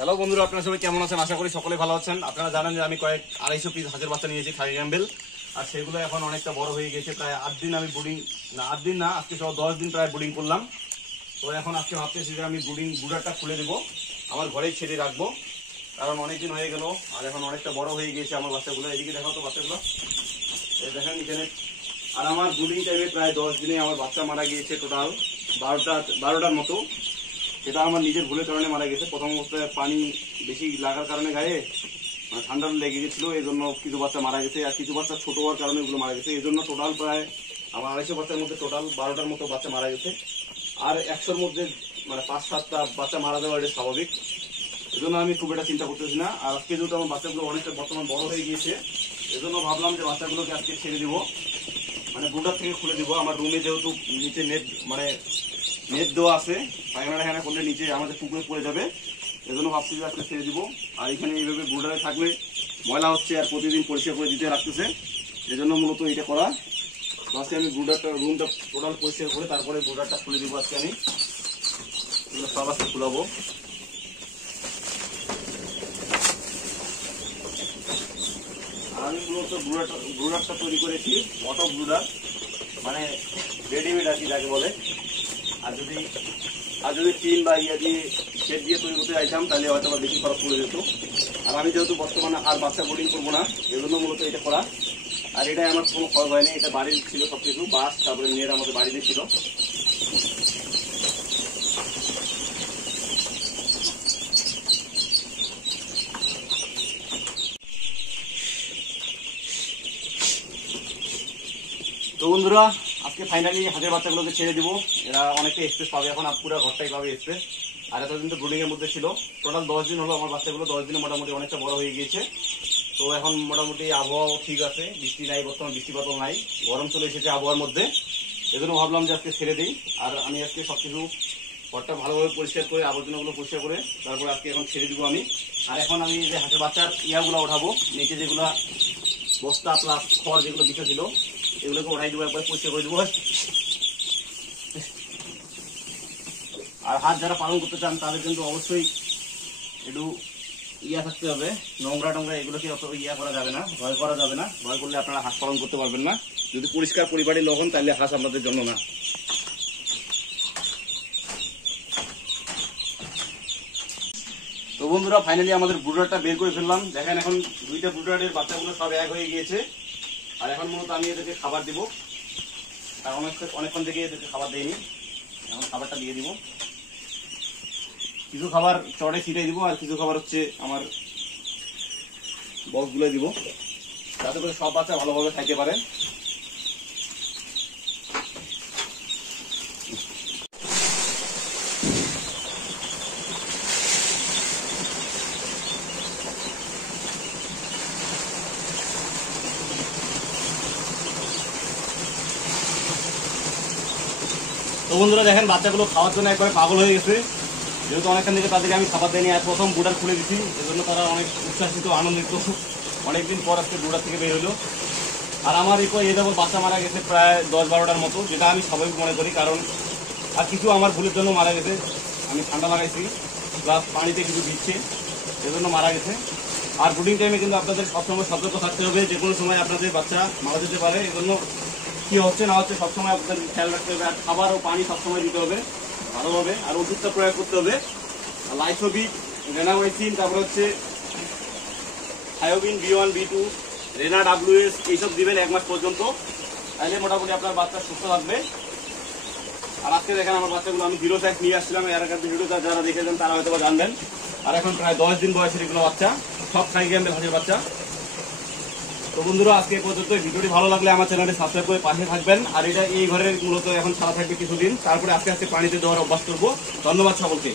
Hello বন্ধুরা, আপনারা সবাই কেমন আছেন? আশা করি সকলে ভালো আছেন। আপনারা জানেন যে আমি কয়েক 250 পিস হাঁসের বাচ্চা নিয়েছি খাকি ক্যাম্বেল, আর সেগুলো এখন অনেকটা বড় হয়ে গেছে। প্রায় 8 দিন আমি ব্রুডিং, না 8 দিন না, আজকে সহ 10 দিন প্রায় ব্রুডিং করলাম। তো এখন আজকে ভাবতেছি যে আমি ব্রুডারটা খুলে দেবো, আমার ঘরেই ছেড়ে রাখবো, কারণ অনেকদিন হয়ে গেল আর এখন অনেকটা বড় হয়ে গিয়েছে আমার বাচ্চাগুলো। এদিকে দেখাও তো বাচ্চাগুলো, দেখেন এখানে। আর আমার ব্রুডিং টাইমে প্রায় 10 দিনে আমার বাচ্চা মারা গিয়েছে টোটাল 12টার মতো। সেটা আমার নিজের ভুলের কারণে মারা গেছে। প্রথম অবস্থায় পানি বেশি লাগার কারণে গায়ে মানে ঠান্ডা লেগে গেছিল, এই জন্য কিছু বাচ্চা মারা গেছে, আর কিছু বাচ্চা ছোট হওয়ার কারণে ওগুলো মারা গেছে। এই জন্য টোটাল প্রায় আমার 250 বাচ্চার মধ্যে টোটাল 12টার মতো বাচ্চা মারা গেছে। আর 100-র মধ্যে মানে 5-7টা বাচ্চা মারা যাওয়া এটা স্বাভাবিক, এই জন্য আমি খুব একটা চিন্তা করতেছি না। আর আজকে যেহেতু আমার বাচ্চাগুলো অনেকটা বর্তমান বড় হয়ে গিয়েছে, এই জন্য ভাবলাম যে বাচ্চাগুলোকে আজকে ছেড়ে দিব, মানে ব্রুডার থেকে খুলে দিব। আমার রুমে যেহেতু নিচে নেট দেওয়া আছে, পায়খানা টায়খানা করলে নিচে আমাদের পুকুরে পড়ে যাবে, এজন্য ভাবছি যে আজকে ছেড়ে দিব। আর এখানে এইভাবে ব্রুডারে থাকলে ময়লা হচ্ছে আর প্রতিদিন পরিষ্কার করে দিতে রাখতেছে, এজন্য মূলত এটা করা। আজকে আমি রুমটা টোটাল পরিষ্কার করে তারপরে ব্রুডারটা খুলে দিব। আজকে আমি এগুলো সব আজকে খুলাবো। আর আমি মূলত ব্রুডারটা তৈরি করেছি অটো ব্রুডার, মানে রেডিমেড আর কি যাকে বলে। আর যদি টিন বা ইয়া দিয়ে শেড দিয়ে তৈরি করতে চাইতাম তাহলে হয়তো বেশি খরচ পড়ে যেত। আর আমি যেহেতু বর্তমানে আর বাচ্চা বোর্ডিং করবো না, এজন্য মূলত এটা করা। আর এটাই আমার কোনো খরচ হয়নি, এটা বাড়ির ছিল সবকিছু, বাস তারপরে মেয়েরা আমাদের বাড়িতে ছিল। তো বন্ধুরা, আজকে ফাইনালি হাঁসের বাচ্চাগুলোকে ছেড়ে দিব। এরা অনেকটা স্পেস পাবে এখন, পুরো ঘরটাই পাবে স্পেস। আর এতদিন তো ব্রুডিং এর মধ্যে ছিল। টোটাল 10 দিন হলো আমার বাচ্চাগুলো, 10 দিনে মোটামুটি অনেকটা বড় হয়ে গিয়েছে। তো এখন মোটামুটি আবহাওয়াও ঠিক আছে, বৃষ্টি নাই, বর্তমান বৃষ্টিপাতও নাই, গরম চলে এসেছে আবহাওয়ার মধ্যে। এজন্য ভাবলাম যে আজকে ছেড়ে দিই। আর আমি আজকে সবকিছু ঘরটা ভালোভাবে পরিষ্কার করে, আবর্জনাগুলো পরিষ্কার করে তারপরে আজকে এখন ছেড়ে দিব আমি। আর এখন আমি যে হাঁসের বাচ্চার ইয়াগুলো ওঠাবো, নিচে যেগুলো বস্তা প্লাস খড় যেগুলো বিছা ছিল এগুলোকে ওঠাই দেবো, একবার পরিষ্কার করে দেবো। আর হাঁস যারা পালন করতে চান তাদের কিন্তু অবশ্যই একটু ইয়া থাকতে হবে, নোংরা টোংরা এগুলোকে অত ইয়া করা যাবে না, ভয় করা যাবে না। ভয় করলে আপনারা হাঁস পালন করতে পারবেন না। যদি পরিষ্কার পরিবারের লোক হন তাহলে হাঁস আপনাদের জন্য না। তো বন্ধুরা, ফাইনালি আমাদের ব্রুডারটা বের করে ফেললাম। দেখেন এখন দুইটা ব্রুডারের বাচ্চাগুলো সব এক হয়ে গিয়েছে। আর এখন মূলত আমি এদেরকে খাবার দিব, আর অনেকক্ষণ থেকে এদেরকে খাবার দেয়নি, এখন খাবারটা দিয়ে দিব। কিছু খাবার চড়ে ছিটাই দিব, আর কিছু খাবার হচ্ছে আমার বক্সগুলো দিব, যাতে করে সব বাচ্চা ভালোভাবে খাইতে পারে। তো বন্ধুরা দেখেন, বাচ্চাগুলো খাওয়ার জন্য একবারে পাগল হয়ে গেছে। যেহেতু অনেকক্ষণ থেকে তাদেরকে আমি খাবার দেয়নি, আর প্রথম ব্রুডার খুলে দিচ্ছি, এজন্য তারা অনেক উচ্ছ্বাসিত, আনন্দিত। অনেকদিন পর আজকে ব্রুডার থেকে বের হলো। আর আমার এই যাবত বাচ্চা মারা গেছে প্রায় 10-12টার মতো, যেটা আমি স্বাভাবিক মনে করি, কারণ আর কিছু আমার ভুলের জন্য মারা গেছে। আমি ঠান্ডা লাগাইছি প্লাস পানিতে কিছু দিচ্ছে, এজন্য মারা গেছে। আর ব্রুডিং টাইমে কিন্তু আপনাদের সবসময় সতর্ক থাকতে হবে, যে কোনো সময় আপনাদের বাচ্চা মারা যেতে পারে। এজন্য কি হচ্ছে না হচ্ছে সবসময় আপনাদের খেয়াল রাখতে হবে। আর খাবার ও পানি সবসময় দিতে হবে ভালোভাবে, আর ওষুধটা প্রয়োগ করতে হবে। লাইসোবিট, রেনামাইসিন, তারপরে হচ্ছে থায়োবিন B1 B2, রেনা WS এইসব দিবেন 1 মাস পর্যন্ত, তাহলে মোটামুটি আপনার বাচ্চা সুস্থ থাকবে। আর আজকে দেখেন আমার বাচ্চাগুলো আমি 0 সাইজ নিয়ে আসছিলাম, এর আগে ভিডিওটা যারা দেখেছেন তারা হয়তো জানবেন। আর এখন প্রায় 10 দিন বয়সের এগুলো বাচ্চা, সব খাকি ক্যাম্বেল হাঁসের বাচ্চা। তো বন্ধুরা, আজকে এই পর্যন্ত। ভিডিওটি ভালো লাগলে আমার চ্যানেলটি সাবস্ক্রাইব করে পাশে থাকবেন। আর এটা এই ঘরের মূলত এখন ছাড়া থাকবে কিছুদিন, তারপরে আস্তে আস্তে পানিতে দেওয়ার অভ্যাস করবো। ধন্যবাদ সকলকে।